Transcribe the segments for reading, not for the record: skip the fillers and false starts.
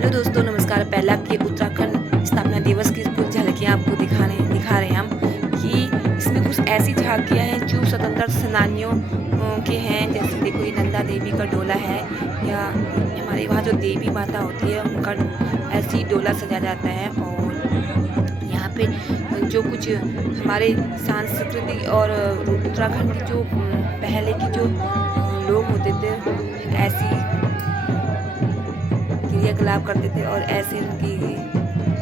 Hello दोस्तों, नमस्कार। पहला के उत्तराखंड स्थापना दिवस की कुछ झलकियाँ आपको दिखा रहे हैं हम कि इसमें कुछ ऐसी झांकियाँ हैं जो स्वतंत्रता सेनानियों के हैं। जैसे देखो, ये नंदा देवी का डोला है, या हमारे वहाँ जो देवी माता होती है उनका ऐसे ही डोला सजा जाता है। और यहाँ पे जो कुछ हमारे सांस्कृतिक और उत्तराखंड की जो पहले की जो लोग होते थे, ऐसी क्रियाकलाप करते थे और ऐसे उनकी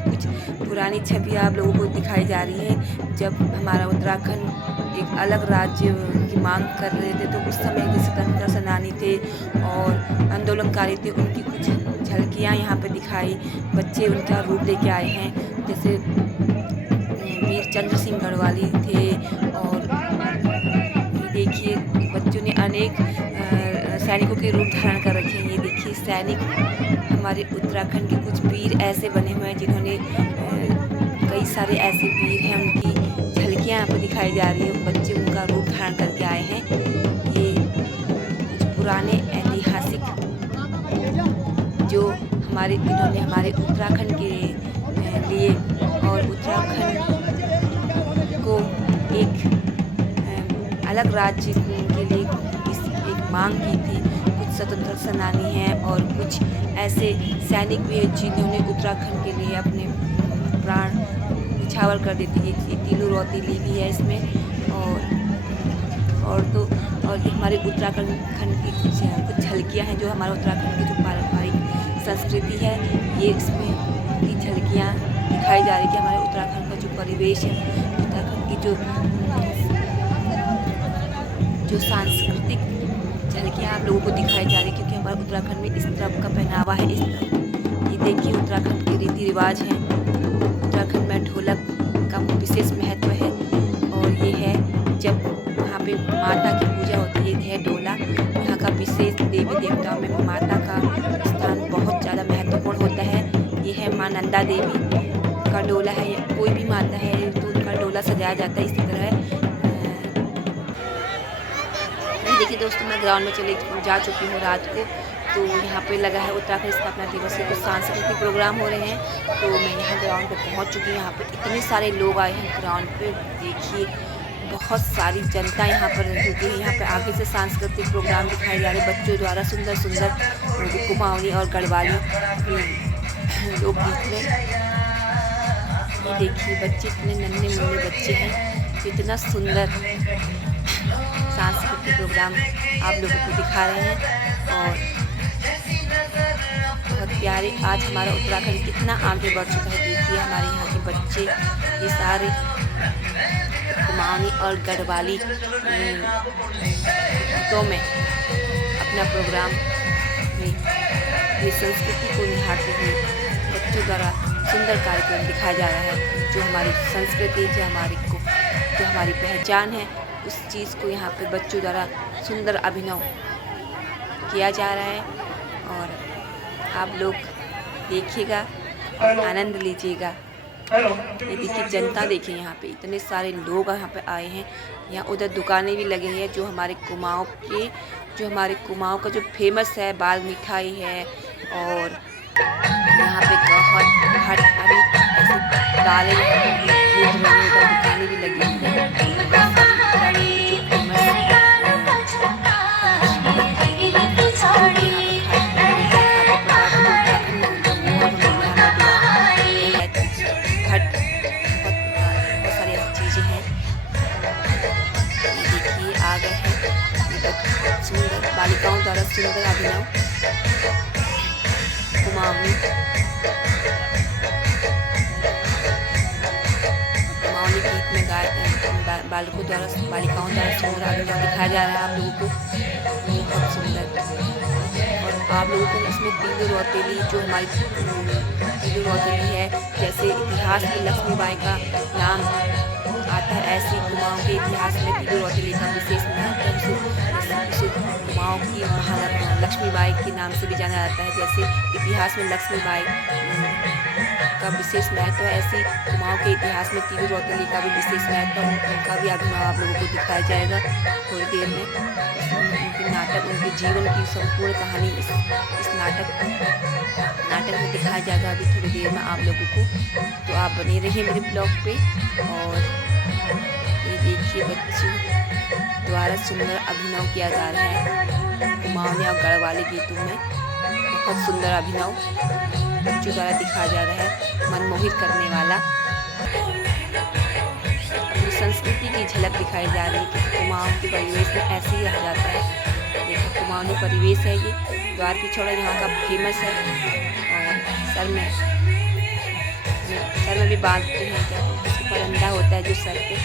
कुछ पुरानी छवि आप लोगों को दिखाई जा रही है। जब हमारा उत्तराखंड एक अलग राज्य की मांग कर रहे थे, तो उस समय के स्वतंत्रता सेनानी थे और आंदोलनकारी थे, उनकी कुछ झलकियाँ यहाँ पे दिखाई। बच्चे उनका रूप लेके आए हैं, जैसे वीर चंद्र सिंह गढ़वाली थे। और देखिए, बच्चों ने अनेक सैनिकों के रूप धारण कर रखे हैं। ये देखिए, सैनिक हमारे उत्तराखंड के कुछ वीर ऐसे बने हुए हैं जिन्होंने कई सारे ऐसे वीर हैं, उनकी झलकियाँ यहाँ पर दिखाई जा रही है। बच्चे उनका रूप धारण करके आए हैं। ये कुछ पुराने ऐतिहासिक जो इन्होंने हमारे उत्तराखंड के लिए और उत्तराखंड को एक अलग राज्य के लिए एक मांग की थी। कुछ स्वतंत्रता सेनानी हैं और कुछ ऐसे सैनिक भी हैं जिन्होंने उत्तराखंड के लिए अपने प्राण न्यौछावर कर देते हैं। ये तीनों रौतीली भी है इसमें। और ये हमारे उत्तराखंड की कुछ झलकियाँ हैं जो हमारे उत्तराखंड की जो पारंपरिक संस्कृति है, ये इसमें की झलकियाँ दिखाई जा रही है कि हमारे उत्तराखंड का जो परिवेश है, उत्तराखंड की जो सांस्कृतिक झलकियाँ आप लोगों को दिखाई जा रही है, क्योंकि हमारे उत्तराखंड में इस तरह का पहनावा है। इस तरह ये देखिए, उत्तराखंड के रीति रिवाज हैं। उत्तराखंड में ढोलक का विशेष महत्व है। और ये है जब वहाँ पे माता की पूजा होती है ढोला, यहाँ का विशेष देवी देवताओं में माता का स्थान बहुत ज़्यादा महत्वपूर्ण होता है। ये है माँ नंदा देवी का डोला है। कोई भी माता है तो उनका डोला सजाया जाता है इसी तरह। देखिए दोस्तों, मैं ग्राउंड में जा चुकी हूँ रात को। तो यहाँ पे लगा है उत्तराखंड स्थापना दिवस के कुछ सांस्कृतिक प्रोग्राम हो रहे हैं। तो मैं यहाँ ग्राउंड पे पहुँच चुकी हूँ। यहाँ पे इतने सारे लोग आए हैं ग्राउंड पे। देखिए, बहुत सारी जनता यहाँ पर क्योंकि यहाँ पे आगे से सांस्कृतिक प्रोग्राम दिखाए जा रहे हैं बच्चों द्वारा। सुंदर सुंदर कुमाऊनी और गढ़वाली लोकगीत में। ये देखिए, बच्चे इतने नन्हे मुन्ने बच्चे हैं, इतना सुंदर सांस्कृतिक प्रोग्राम आप लोगों को दिखा रहे हैं। और बहुत प्यारे, आज हमारा उत्तराखंड कितना आगे बढ़ चुका है। देखिए, हमारे यहाँ के बच्चे ये सारे कुमाऊनी और गढ़वाली गीतों में अपना प्रोग्राम ये संस्कृति को निहारते हुए बच्चों द्वारा सुंदर कार्यक्रम दिखाया जा रहा है। जो हमारी संस्कृति, जो हमारी पहचान है, उस चीज़ को यहाँ पे बच्चों द्वारा सुंदर अभिनव किया जा रहा है। और आप लोग देखिएगा, आनंद लीजिएगा। ये देखिए, जनता देखिए, यहाँ पे इतने सारे लोग यहाँ पे आए हैं। यहाँ उधर दुकानें भी लगी हैं जो हमारे कुमाऊँ का जो फेमस है, बाल मिठाई है। और यहाँ पे हर अभी ऐसे दालें दुकानें भी लगी हुई हैं। सुंदर बालिकाओं द्वारा सुंदर अभिनव कुमाऊनी गीत में बालिकाओं द्वारा सुंदर अभिनव दिखाया जा रहा है आप लोगों को। बहुत सुंदर। और आप लोगों को इसमें तीनों रौतेली, जो हमारी तीनों रौतेली है, जैसे इतिहास में लक्ष्मीबाई का नाम आता है, ऐसे कुमाऊँ के इतिहास में तीनों रौतेली का विशेष महत्व। कुमाऊँ की महारानी लक्ष्मीबाई के नाम से भी जाना जाता है। जैसे इतिहास में लक्ष्मीबाई का विशेष महत्व है, ऐसे कुमाऊँ के इतिहास में टीवी रौतेली का भी विशेष महत्व है। उनका भी अभिनव आप लोगों को दिखाया जाएगा थोड़ी देर में। उनके नाटक, उनके जीवन की संपूर्ण कहानी इस नाटक में दिखाया जाएगा अभी थोड़ी देर में आप लोगों को। तो आप बने रहिए मेरे ब्लॉग पे। और ये देखिए बच्चों द्वारा सुंदर अभिनव किया जा रहा है कुमाऊनी और गढ़वाली गीतों में। बहुत सुंदर अभिनव बच्चों द्वारा दिखाया जा रहा है, मनमोहित करने वाला। अपनी संस्कृति की झलक दिखाई जा रही है कि कुमाऊं के परिवेश में ऐसे ही रहा जाता है। देखो कुमाऊनी परिवेश है ये। द्वार पिछोड़ा यहाँ का फेमस है। और सर में भी बांधते हैं, जब परंदा होता है जो सर पे,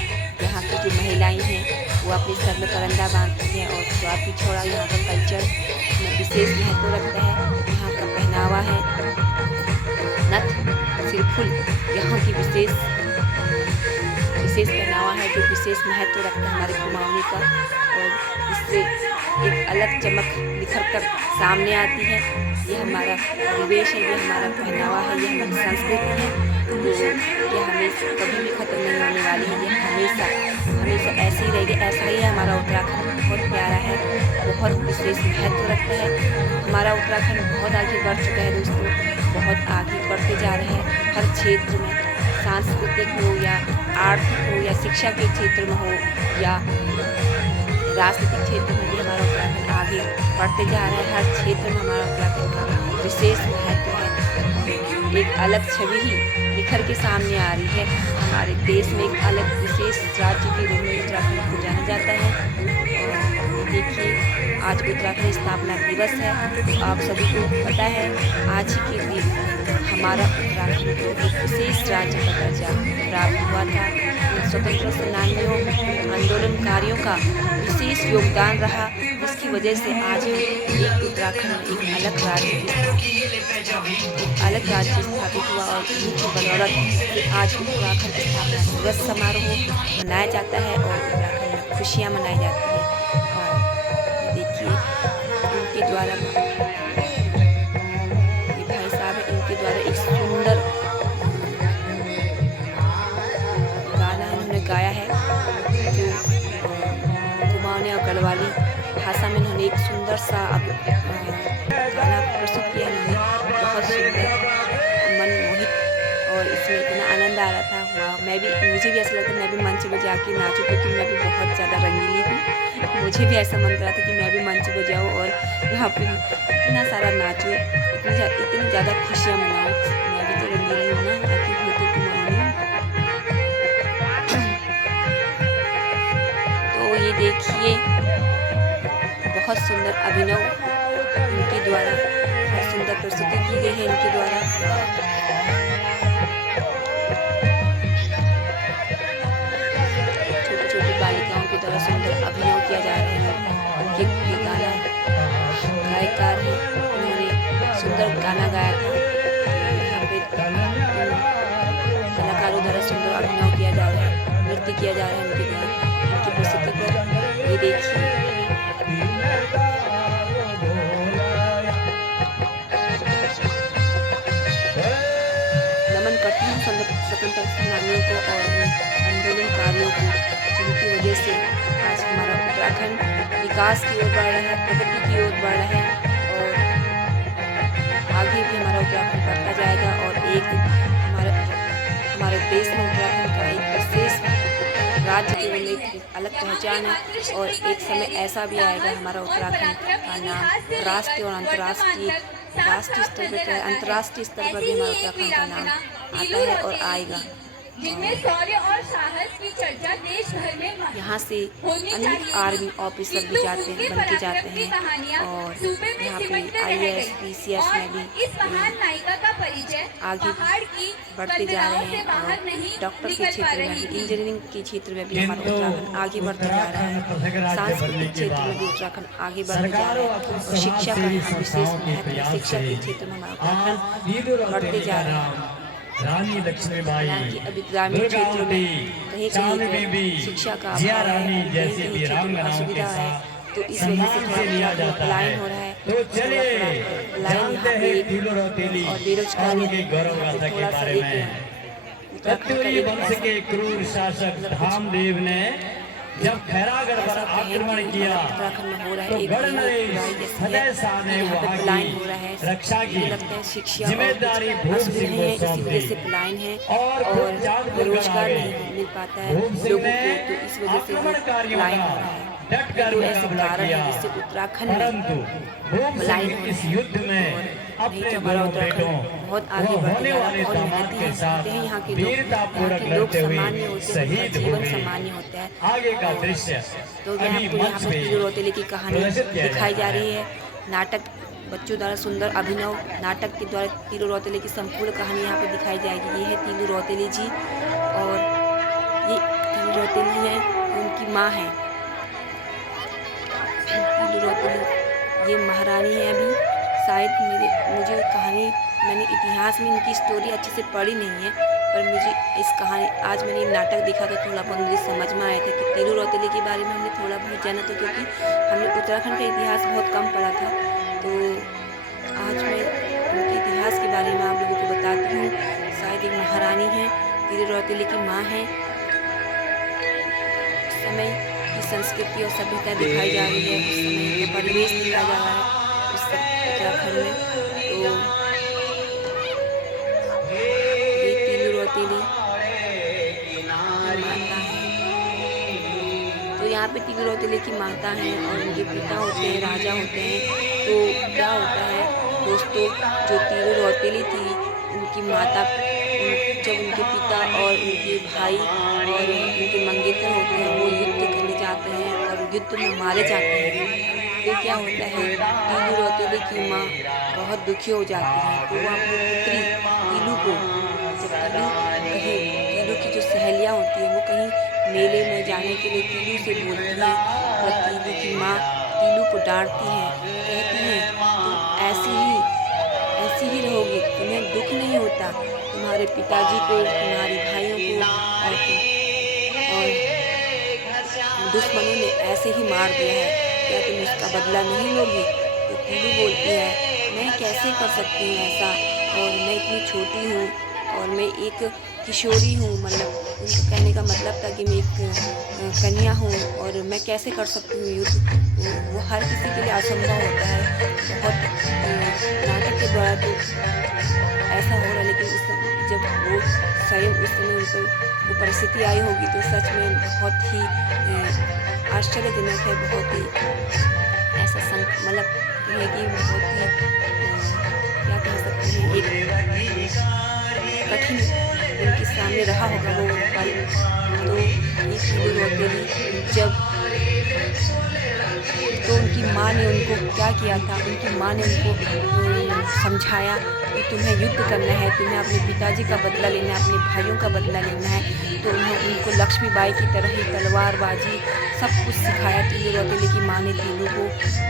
यहाँ की जो महिलाएं हैं वो अपने सर में परंदा बांधती हैं। और द्वार पिछोड़ा यहाँ का कल्चर में विशेष महत्व रखता है। यहाँ का पहनावा है नथ सिरफुल, यहाँ की विशेष पहनावा है जो विशेष महत्व रखता है हमारे कुमाऊनी का। और इससे एक अलग चमक निखर कर सामने आती है। ये हमारा परिवेश है, ये हमारा पहनावा है, ये हमारी संस्कृति है। तो ये हमेशा कभी भी ख़त्म नहीं होने वाली है। ये हमेशा ऐसे ही रहेगी। ऐसा ही है हमारा उत्तराखंड, बहुत प्यारा है, बहुत विशेष महत्व रखता है। हमारा उत्तराखंड बहुत आगे बढ़ चुका है दोस्तों, बहुत आगे बढ़ते जा रहे हैं हर क्षेत्र में, सांस्कृतिक हो या आर्थिक हो या शिक्षा के क्षेत्र में हो या राजनीतिक क्षेत्र में भी हमारा उत्तराखंड आगे बढ़ते जा रहा है। हर क्षेत्र में हमारा उत्तराखंड का विशेष महत्व है। एक अलग छवि ही निखर के सामने आ रही है। हमारे देश में एक अलग विशेष राज्य के रूप में उत्तराखंड को जाना जाता है। और देखिए आज उत्तराखंड स्थापना दिवस है, तो आप सभी को पता है आज ही के दिन हमारा उत्तराखंड को एक विशेष राज्य का दर्जा प्राप्त हुआ था। स्वतंत्रता सेनानियों, आंदोलनकारियों का विशेष योगदान रहा, जिसकी वजह से आज एक उत्तराखंड एक अलग राज्य स्थापित हुआ। और इनकी बदौलत आज उत्तराखंड स्थापना दिवस समारोह मनाया जाता है और उत्तराखंड में खुशियाँ मनाई जाती हैं। और देखिए इनके द्वारा, ये भाई साहब है, इनके द्वारा एक सुंदर गाना इन्होंने गाया है जो कुमाऊनी और गढ़वाली भाषा में इन्होंने एक सुंदर सा गाना प्रस्तुत किया। इन्होंने बहुत सुंदर, मनमोहित, और इसमें इतना आनंद आ रहा था। मुझे भी ऐसा लगता है मैं भी मंच पर जाके नाचूं, क्योंकि मैं भी बहुत ज़्यादा रंगीली हूँ। मुझे भी ऐसा मन कर रहा था कि मैं भी मंच पर जाऊँ और यहाँ पे इतना सारा नाचूँ, इतनी ज़्यादा खुशियाँ मनाऊँ। मैं भी तो रंगीली हूँ ना, आखिर हूँ तो कुमाऊनी। तो ये देखिए बहुत सुंदर अभिनव इनके द्वारा, बहुत सुंदर प्रस्तुति की गई है इनके द्वारा। छोटी छोटी बालिकाओं के द्वारा सुंदर अभिनव किया जा रहा है। ये गाना गायकार है, उन्होंने सुंदर गाना गाया था। यहाँ पे कलाकारों द्वारा सुंदर अभिनव किया जा रहा है, नृत्य किया जा रहा है इनके द्वारा, इनकी प्रस्तुति पर। ये देखिए नमन करती हूँ स्वतंत्रता सेनानियों को और आंदोलनकारियों को, जिनकी वजह से आज हमारा उत्तराखंड विकास की ओर बढ़ रहा है, प्रगति की ओर बढ़ रहा है। और आगे भी हमारा उत्तराखंड बढ़ता जाएगा। और एक हमारे देश में उत्तराखंड का एक विशेष राज्य के लिए एक अलग पहचान है। और एक समय ऐसा भी आएगा हमारा उत्तराखंड का नाम राष्ट्रीय और अंतर्राष्ट्रीय स्तर पर, अंतर्राष्ट्रीय स्तर पर भी हमारा उत्तराखंड का नाम आता है और आएगा। जिनमें शौर्य और साहस की चर्चा देश भर में यहाँ से अनेक आर्मी ऑफिसर भी बन के जाते हैं। और यहाँ पे IAS PCS में भी आगे बढ़ते जा रहे हैं। और डॉक्टर के क्षेत्र में भी, इंजीनियरिंग के क्षेत्र में भी हमारा उत्तराखंड आगे बढ़ते जा रहा है। सांस्कृतिक क्षेत्र में भी उत्तराखंड आगे बढ़ते जा रहा है। और शिक्षा का यहाँ विशेष महत्व है। शिक्षा के क्षेत्र में हमारा उत्तराखंड बढ़ते जा रहा है। रानी लक्ष्मीबाई, अभी ग्रामीण क्षेत्रों में कहीं कहीं शिक्षा का अभाव है, कहीं कहीं क्षेत्रों में असुविधा है। तो इस वजह से सम्मान थोड़ा से लिया उत्तराखंड में जाता पलायन है। हो रहा है। तो चलिए पलायन यहाँ जानते पे हैं तीलू रौतेली और और बेरोजगारी उनकी गौरव यहाँ पे गाथा के थोड़ा सा बारे एक में। उत्तराखंड का कत्यूरी एक वंश ऐसा के क्रूर शासक मतलब कुछ धामदेव ने जब खैरागढ़ पर ऐसा कहें आक्रमण कि किया उत्तराखंड में हो रहा तो है एक गढ़ बुराई नरेश जैसी फतेह है शाह कि ने यहाँ पे वहां पलायन हो रहा की है। रक्षा की मुझे लगता है शिक्षा और जिम्मेदारी कुछ भूप असुविधाएं सिंह को हैं, इसी सौंप वजह दी से पलायन है और और खुद चांदपुर कर आ रोजगार गए। नहीं मिल पाता है भूप सिंह लोगों ने को, तो इस वजह से ये आक्रमणकारियों पलायन का हो रहा है। डट ये कर दो ऐसे मुकाबला कारण किया, है जिससे उत्तराखंड में परंतु भूप पलायन सिंह हो इस रहा है। युद्ध में और नहीं अपने तो हमारा दोनों उत्तराखंड बेटों बहुत व आगे बढ़ते होने जा रहा वाले है। बहुत दामाद मेहनती के हैं, साथ होते हैं यहाँ के लोग, वीरता यहाँ पूर्वक के लोग लड़ते हुए सामान्य होते हैं, शहीद उनका हो जीवन गए। सामान्य होता है। आगे का और दृश्य तो अभी यहाँ मंच पे पे तीलू रौतेली की कहानी प्रदर्शित किया दिखाई जाता जा है। रही है। नाटक बच्चों द्वारा सुंदर अभिनव नाटक के द्वारा तीलू रौतेली की संपूर्ण कहानी यहाँ पे दिखाई जाएगी। ये है तीलू रौतेली जी और ये तीलू रौतेली है, उनकी माँ है तीलू रौतेली। ये महारानी है। अभी शायद मुझे कहानी, मैंने इतिहास में इनकी स्टोरी अच्छे से पढ़ी नहीं है, पर मुझे इस कहानी आज मैंने नाटक देखा तो थोड़ा बहुत मुझे समझ में आया था कि तीलू रौतेली के बारे में हमने थोड़ा बहुत जाना था, क्योंकि हमने उत्तराखंड का इतिहास बहुत कम पढ़ा था। तो आज मैं उनके इतिहास के बारे में आप लोगों को बताती हूँ। शायद एक महारानी है, तीलू रौतेली की माँ है। उस समय की संस्कृति और सभ्यता दिखाई जा रही है, उस समय का परिवेश दिखाया जा रहा है उस उत्तराखंड में। तो ये तीलू रौतेली माता है। तो यहाँ पे तीलू रौतेली की माता हैं और उनके पिता होते हैं, राजा होते हैं। तो क्या होता है दोस्तों, जो तीलू रौतेली थी, उनकी माता, जब उनके पिता और उनके भाई और उनके मंगेतर होते हैं, वो युद्ध करने जाते हैं और युद्ध में मारे जाते हैं। तो क्या होता है, तीलू रौतेली की माँ बहुत दुखी हो जाती है। तो वो अपनी पुत्री तीलू को, जब तीलू की जो सहेलियाँ होती हैं, वो कहीं मेले में जाने के लिए तीलू से बोलती हैं, और तीलू की माँ तीलू को डांटती है, कहती है तुम ऐसी ही रहोगी, तुम्हें दुख नहीं होता, तुम्हारे पिताजी को, तुम्हारे भाइयों को और दुश्मनों ने ऐसे ही मार दिया है, क्या तुम उसका बदला नहीं लोगी? तो तीलू बोलती है मैं कैसे कर सकती हूँ ऐसा, और मैं इतनी छोटी हूँ और मैं एक किशोरी हूँ, मतलब उनका कहने का मतलब था कि मैं एक कन्या हूँ और मैं कैसे कर सकती हूँ युद्ध। वो हर किसी के लिए असंभव होता है। बहुत नाटक के द्वारा तो ऐसा हो रहा है, लेकिन उस जब वो स्वयं उस समय उन पर वो परिस्थिति आई होगी तो सच में बहुत ही आश्चर्यजनक है। बहुत ही ऐसा मतलब है कि बहुत ही क्या कह सकते हैं, एक कठिन उनके सामने रहा होगा वो पल। तो ये तीलू रौतेली जब, तो उनकी माँ ने उनको क्या किया था, उनकी माँ ने उनको समझाया कि तुम्हें युद्ध करना है, तुम्हें अपने पिताजी का बदला लेना है, अपने भाइयों का बदला लेना है। तो उनको लक्ष्मीबाई की तरह ही तलवारबाजी सब कुछ सिखाया तीलू रौतेली की माँ ने तीलू को,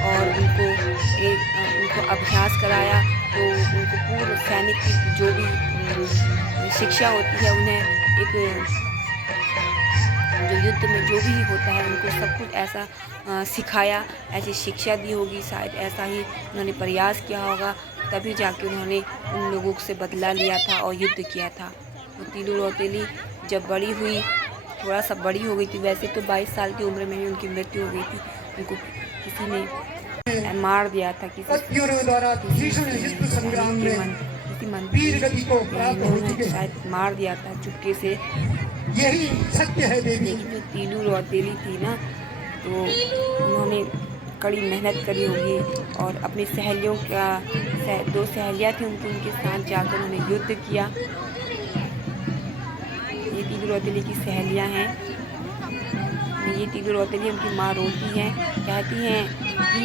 और उनको अभ्यास कराया। तो उनको पूर्व सैनिक की जो भी शिक्षा होती है, उन्हें एक जो युद्ध में जो भी होता है उनको सब कुछ ऐसा सिखाया, ऐसी शिक्षा दी होगी। शायद ऐसा ही उन्होंने प्रयास किया होगा, तभी जाके उन्होंने उन लोगों से बदला लिया था और युद्ध किया था। तो तीलू रौतेली जब बड़ी हुई, थोड़ा सा बड़ी हो गई थी, वैसे तो 22 साल की उम्र में ही उनकी मृत्यु हो गई थी। उनको किसी ने मार दिया था, किसी द्वारा भीषण युद्ध संग्राम में वीर गति को प्राप्त हो चुके, शायद मार दिया था चुपके से। यही सत्य है देवी। लेकिन जो तीलू रौतेली थी ना, तो उन्होंने कड़ी मेहनत करी होगी और अपनी सहेलियों का 2 सहेलियाँ थी उनके साथ जाकर उन्होंने युद्ध किया। ये तीलू रौतेली की सहेलियाँ हैं। ये तीलू रौतेली उनकी माँ रोती हैं, कहती हैं कि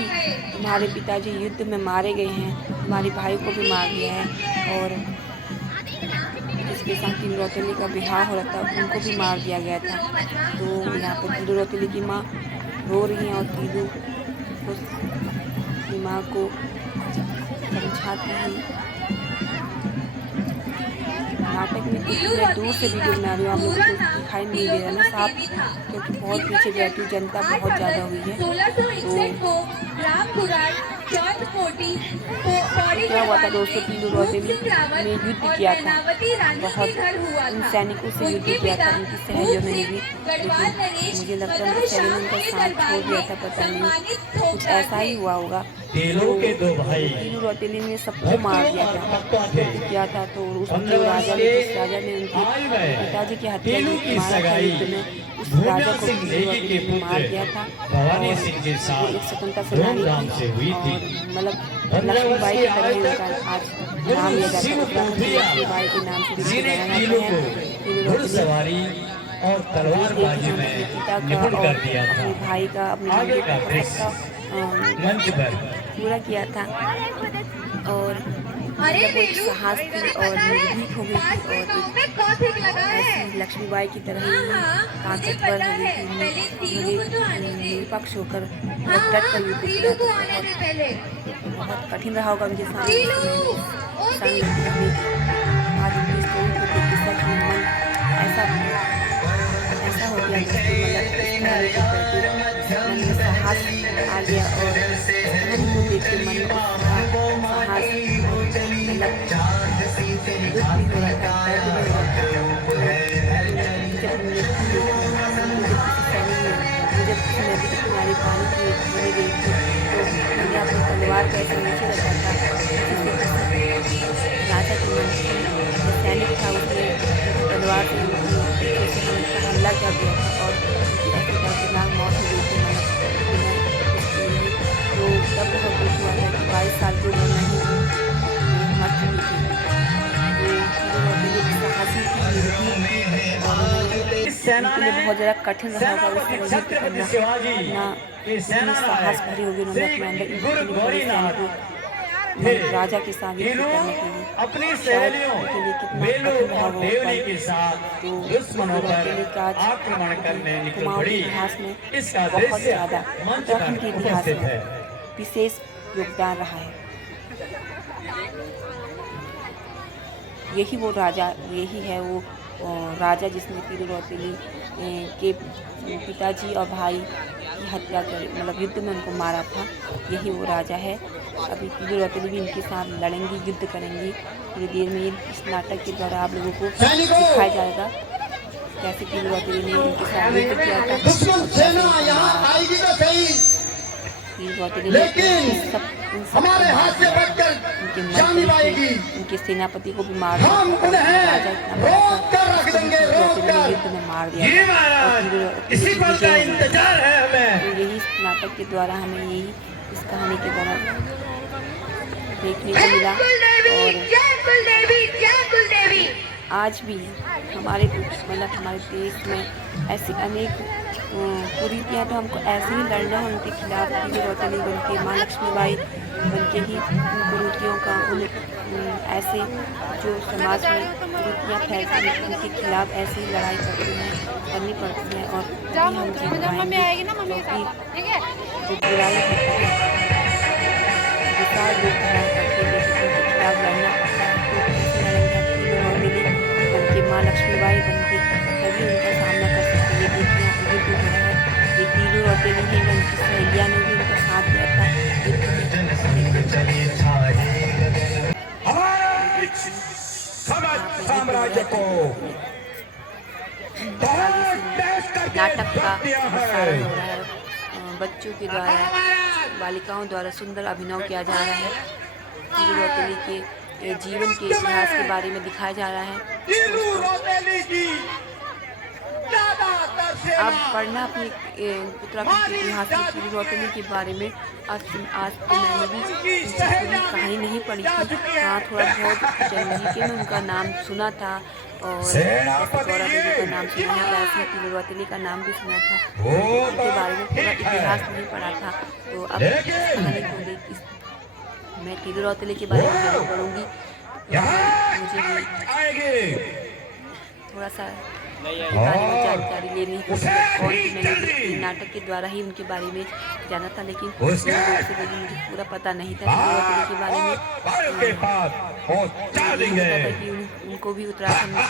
तुम्हारे पिताजी युद्ध में मारे गए हैं, तुम्हारे भाई को भी मार दिया है, और जिसके साथ तीलू रौतेली का विवाह हो रहा था उनको भी मार दिया गया था। तो यहाँ पर तीलू रौतेली की माँ रो रही हैं और तीलू की माँ को समझाती हैं। नाटक में कुछ मैं दूर से वीडियो बना रही हूँ आप लोगों को दिखाई नहीं दे रहा ना साफ, क्योंकि बहुत पीछे बैठी हूँ, जनता बहुत ज़्यादा हुई है। क्या हुआ था दोस्तों, तीनों रौतेली ने युद्ध किया था, बहुत इन सैनिकों से युद्ध किया था, उनकी सहजों ने भी, लेकिन मुझे लगता है सैनिकों ने उनका साथ छोड़ दिया था, पता नहीं कुछ ऐसा ही हुआ होगा। तेलों के दो भाई तीनों रौतेली ने सबको मार दिया था, किया था। तो उस राजा ने, जिस राजा ने उनके पिताजी की हत्या की मारा था युद्ध में, उस राजा को मार दिया था। भवानी सिंह के वो साथ एक स्वतंत्रता सेनानी धूमधाम से हुई थी। और मतलब लक्ष्मीबाई की तरह ही उनका आज नाम लिया जाता है, लक्ष्मीबाई के नाम से भी जाना जाता है। घुड़सवारी और तलवारबाजी में पिता का निपुण और कर दिया था। अपने भाई का, अपने आगे का दृश्य मंच पर पूरा किया था, और मतलब वो एक साहस थी और निर्भीक हो गई थी, और एक ऐसी लक्ष्मीबाई की तरह ही ताकतवर हो गई थी, निष्पक्ष होकर डट कर युद्ध किया था। बहुत कठिन रहा होगा उनके सामने आज उनकी स्टोरी को देख के सच में मन ऐसा हो गया कि मन में साहस आ गया, और कहानी को देख के मन में साहस दुख भी हो रहा था, दर्द भी हो रहा था। जब मुझे किसी नदी के किनारे पानी पीने गई थी, तो मैंने अपनी तलवार को ऐसे नीचे रखा था, राजा के मन सैनिक था, उसने तलवार से हमला कर दिया था, और उनकी ऐसी दर्दनाक मौत हो गई थी। तो तब बहुत दुख हुआ था कि 22 साल की उम्र में ही मर चुकी थी। उनके लिए बहुत ज़्यादा कठिन रहा होगा उस तरह युद्ध करना, इतना साहस भरी होगी उन्होंने अपने अंदर राजा के साथ युद्ध करने के लिए, अपनी सहेलियों के लिए कितना कठिन रहा होगा। के साथ दुश्मनों पर आक्रमण करने निकल पड़ी। इतिहास में इसका बहुत ज़्यादा उत्तराखंड के इतिहास में विशेष योगदान रहा है। यही वो राजा, यही है वो राजा जिसने तीनों रौतेली के पिताजी और भाई की हत्या कर, मतलब युद्ध में उनको मारा था। यही वो राजा है। अभी तीनों रौतेली भी इनके साथ लड़ेंगी, युद्ध करेंगी। थोड़ी देर में इस नाटक के द्वारा आप लोगों को दिखाया जाएगा कैसे तीनों रौतेली ने इनके साथ युद्ध किया था। लेकिन हमारे हाथ से बचकर जान नहीं पाएगी। उनके सेनापति को भी मार हम उन्हें रोक कर रख देंगे, रोक कर। युद्ध में मार दिया। इसी पल का इंतजार है हमें। तो यही नाटक के द्वारा हमें यही इस कहानी के द्वारा देखने को मिला। और आज भी हमारे मतलब हमारे देश में ऐसी अनेक कुरीतियाँ, तो हमको ऐसे ही लड़ना है उनके खिलाफ। तीनों रौतेली बनके, माँ लक्ष्मीबाई बनके ही उन कुरीतियों का, उन ऐसे जो समाज में कुरीतियाँ फैलती हैं उनके खिलाफ ऐसे ही लड़ाई करनी पड़ती है। और हम जीत पाएंगे, क्योंकि जो बुराई होती है विशाल रूप धारण करके, लेकिन उनके खिलाफ लड़ना पड़ता है। तो कैसे लड़ेंगे तीनों रौतेली बनके, माँ लक्ष्मीबाई बनके, तभी उनका सामना कर सकते हैं। देखिए यहाँ पे युद्ध हो रहा है, ये तीनों रौतेली ही उनकी सहेलियाँ ने भी उनका साथ दिया था युद्ध में। साम्राज्य को नाटक का प्रसारण हो रहा है, बच्चों के द्वारा, बालिकाओं द्वारा सुंदर अभिनय किया जा रहा है। तीनों रौतेली के जीवन के इतिहास के बारे में दिखाया जा रहा है। आप पढ़ना अपने उत्तराखंड के इतिहास में तीनों रौतेली के बारे में। आज तो मैंने भी पूरी कहानी नहीं पढ़ी थी, हाँ थोड़ा बहुत जनजीके में उनका नाम सुना था, और गौरा देवी का नाम सुना है, वैसे तीनों रौतेली का नाम भी सुना था। उनके बारे में पूरा इतिहास नहीं पढ़ा था। तो अब इस कहानी को देख मैं तीनों रौतेली के बारे में जरूर पढ़ूँगी। मुझे भी थोड़ा सा के बारे में जानकारी लेनी थी और मैंने नाटक के द्वारा ही उनके बारे में जाना था, लेकिन मुझे पूरा पता नहीं था के बारे में। कि उनको भी उत्तराखंड के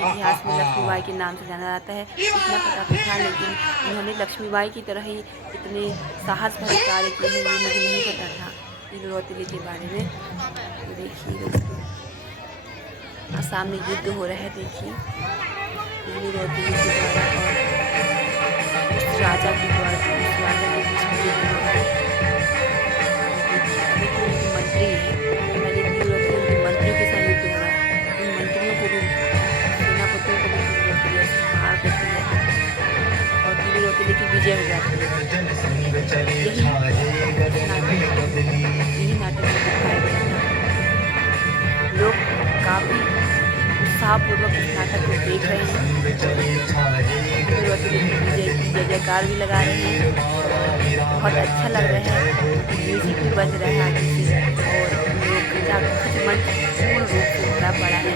इतिहास में लक्ष्मीबाई के नाम से जाना जाता है, इतना पता था, लेकिन उन्होंने लक्ष्मीबाई की तरह ही इतने साहस भरे कार्य किए हैं, ये मुझे नहीं पता था तीलू रौतेली के बारे में। तो देखिए दोस्तों, सामने युद्ध हो रहा है, देखिए तीलू रौतेली के द्वारा और उस राजा के द्वारा, उस राजा के बीच में युद्ध हो रहा है। अभी तो उनके मंत्री हैं, पहले तीलू रौतेली उनके मंत्रियों के साथ युद्ध हो रहा है, उन मंत्रियों को भी, सेनापतियों को भी तीलू रौतेली मार देती है और तीलू रौतेली की विजय हो जाती है। यही नाटक में दिखाया गया था। लोग काफ़ी उत्साहपूर्वक इस नाटक को देख रहे हैं, तीलू रौतेली की विजय की जय जयकार भी लगा रहे हैं, बहुत अच्छा लग रहा है, म्यूजिक भी बज रहा है आगे से और लोग का मंच पूर्ण रूप से भरा पड़ा है,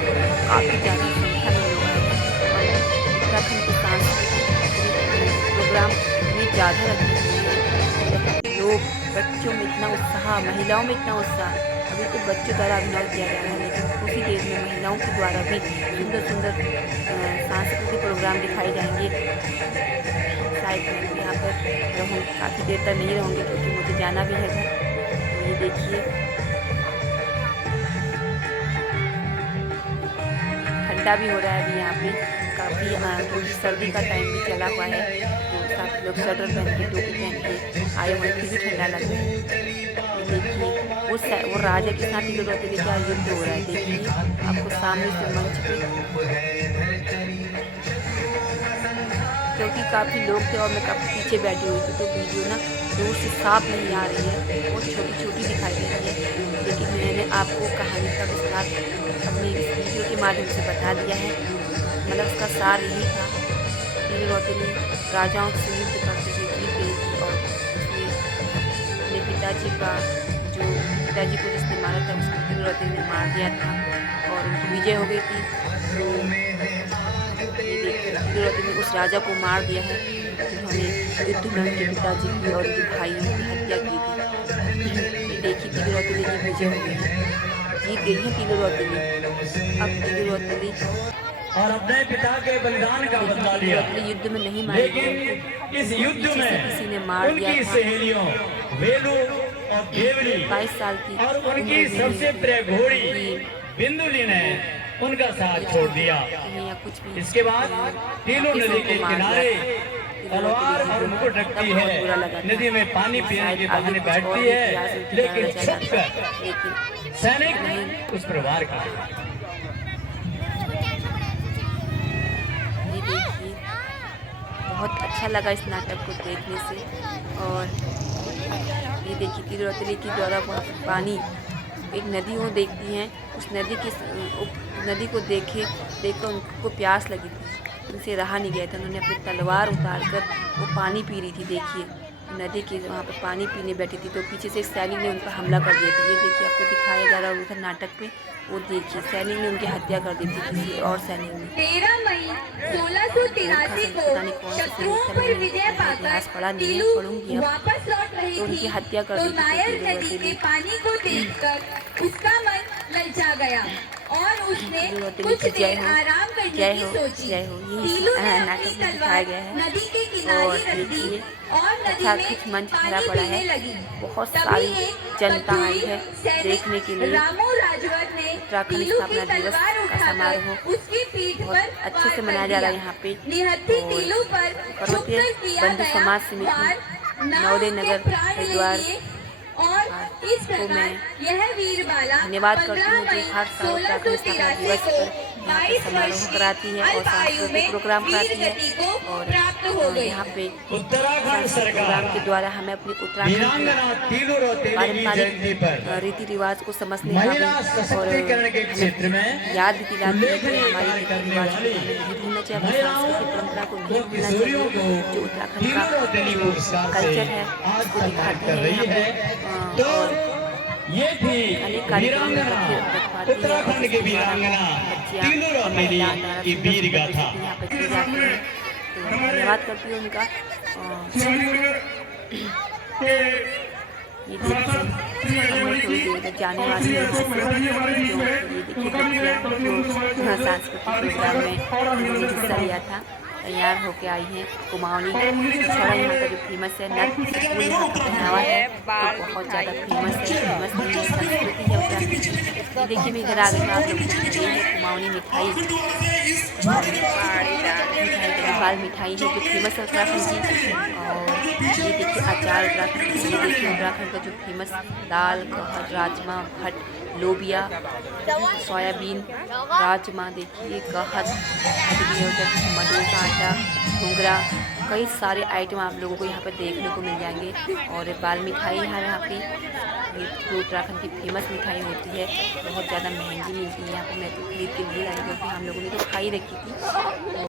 काफ़ी ज़्यादा संख्या में लोग आए हैं और उत्तराखंड के सांस्कृतिक प्रोग्राम इतने ज़्यादा रखे हुए हैं। लोग, बच्चों में इतना उत्साह, महिलाओं में इतना उत्साह, अभी तो बच्चों द्वारा अभिनय किया जा रहा है, लेकिन कुछ ही देर में महिलाओं के द्वारा भी सुंदर सुंदर सांस्कृतिक प्रोग्राम दिखाए जाएंगे। शायद मैं यहाँ पर रहूँ, काफ़ी देर तक नहीं रहूँगी क्योंकि मुझे जाना भी है घर। तो ये देखिए, ठंडा भी हो रहा है अभी यहाँ पे काफ़ी, क्योंकि सर्दी का टाइम भी चला हुआ है, तो काफ़ी लोग स्वेटर पहन के, टोपी पहन के आए हुए, फिर भी ठंडा लग रहा है। ये देखिए वो राजा के साथ तीलू रौतेली का युद्ध हो रहा है, देखिए आपको सामने से मंच पे, क्योंकि काफ़ी लोग थे और मैं काफ़ी पीछे बैठी हुई थी, तो वीडियो ना दूर से साफ नहीं आ रही है, बहुत छोटी छोटी दिखाई दे रही है, लेकिन मैंने आपको कहानी का विस्तार अपने इस वीडियो के माध्यम से बता दिया है। मतलब उसका सार यही था, तीलू रौतेली राजाओं से युद्ध करते हुए जीत गई थी और उसने अपने पिताजी को जिसने मारा था उसको तीलू रौतेली ने मार दिया था और उनकी विजय हो गई थी। तो ये देखिए, तीलू रौतेली ने उस राजा को मार दिया है जिन्होंने युद्ध में उनके पिताजी की और उनके भाइयों की हत्या की थी। ये देखिए, तीलू रौतेली की विजय हो गई है, जीत गई है तीलू रौतेली। अब तीलू रौतेली और अपने पिता के बलिदान का बदला लिया, युद्ध में नहीं मारे, लेकिन इस युद्ध में किसी ने मार दिया उनकी था। सहेलियों वेलू और देवली 22 साल की और उनकी सबसे प्रिय घोड़ी बिंदुली ने उनका साथ छोड़ दिया। या कुछ भी इसके बाद तीलू नदी के किनारे तलवार और मुकुट रखती है, नदी में पानी पीने के बहाने बैठती है, लेकिन छुपकर सैनिक उस पर वार करते। बहुत अच्छा लगा इस नाटक को देखने से। और ये देखिए, तीलू रौतेली के द्वारा बहुत पानी, एक नदी वो देखती हैं, उस नदी को देखकर उनको प्यास लगी थी, उनसे रहा नहीं गया था, उन्होंने अपनी तलवार उतारकर वो पानी पी रही थी। देखिए नदी के वहाँ पर पानी पीने बैठी थी, तो पीछे से एक सैनिक ने उन पर हमला कर दिया था। ये देखिए आपको दिखाया जा रहा है उधर नाटक पे, वो देखिए सैनिक ने उनकी हत्या कर दी थी, किसी और सैनिक ने। 13 मई 1683 को शत्रुओं पर विजय पाकर तीलू वापस लौट रही तो उनकी हत्या कर तो दी थी नायर नदी के पानी को देखकर उसका मन ललचा गया और उसने कुछ देर आराम करने की सोची। तीलू ने अपनी तलवार नदी के किनारे रख दी और नदी में पानी पीने लगी। बहुत सारी जनता आई है देखने के लिए। रामू राजवर ने उत्तराखंड तीलू की स्थापना दिवस तलवार का उठाकर समारोह उसकी पीठ बहुत पर अच्छे से वार मनाया कर जा रहा है दिया। यहाँ पे। निहत्थी तीलू पर पर्वतीय छुपकर किया बंधु गया समाज समिति वार नवोदय नगर हरिद्वार और इस प्रकार यह वीरबाला धन्यवाद करती 15 हूँ जो मई हर साल उत्तराखंड स्थापना 1683 दिवस को पर यहाँ पे 22 समारोह वर्ष कराती है और अल्प आयु सांस्कृतिक में प्रोग्राम वीर कराती है। गति को और प्राप्त हो गई। यहाँ पे उत्तराखंड सांस्कृतिक सरकार प्रोग्राम के द्वारा हमें अपनी उत्तराखंड वीरांगना तीलू रौतेली की जयंती पर पारंपरिक रीति रिवाज को समझने महिला का भी सशक्तिकरण के क्षेत्र में याद भी दिलाती है कि उल्लेखनीय हमारे कार्य रीति करने रिवाज वाली को हमें नहीं भूलना चाहिए, अपनी सांस्कृतिक परंपरा को नहीं दो भूलना किशोरियों चाहिए। को जो उत्तराखंड तीलू का रौतेली जो पुरस्कार से कल्चर है आज उसको सम्मानित दिखाती कर है रही यहाँ है। पे। तो और ये थी अनेक कार्यक्रम वीरांगना, रखवाती है। उत्तराखंड की वीरांगना बच्चियाँ तीनों नदी की वीर गाथा। यहाँ पे की जाती है। तो धन्यवाद करती हूँ उनका। ये देखिए हम लोग थोड़ी देर तक जाने वाले हैं यहाँ से। तो ये देखिए बच्चियाँ जो सांस्कृतिक प्रोग्राम में हिस्सा लिया था तैयार होके आई हैं। कुमाऊनी छड़ा यहाँ का जो फेमस है, नृत्य यहाँ का पहनावा है तो बहुत ज़्यादा फेमस है। फेमस संस्कृति है उत्तराखंड की। ये देखिए मैं इधर आ गई हूँ, आप लोग ये है कुमाऊनी मिठाई। बाल मिठाई है जो फेमस है उत्तराखंड की। और ये देखिए अचार उत्तराखंड। ये देखिए उत्तराखंड का जो फेमस दाल, कहर, राजमा, भट्ट, लोबिया, सोयाबीन, राजमा, देखिए कहर, मटर का आटा, घुंघरा, कई सारे आइटम आप लोगों को यहाँ पर देखने को मिल जाएंगे। और बाल मिठाई है यहाँ पे, ये उत्तराखंड की फेमस मिठाई होती है, बहुत ज़्यादा महंगी मिलती है यहाँ पर। मैं तो खरीद के लिए आई क्योंकि हम लोगों ने तो खाई रखी थी।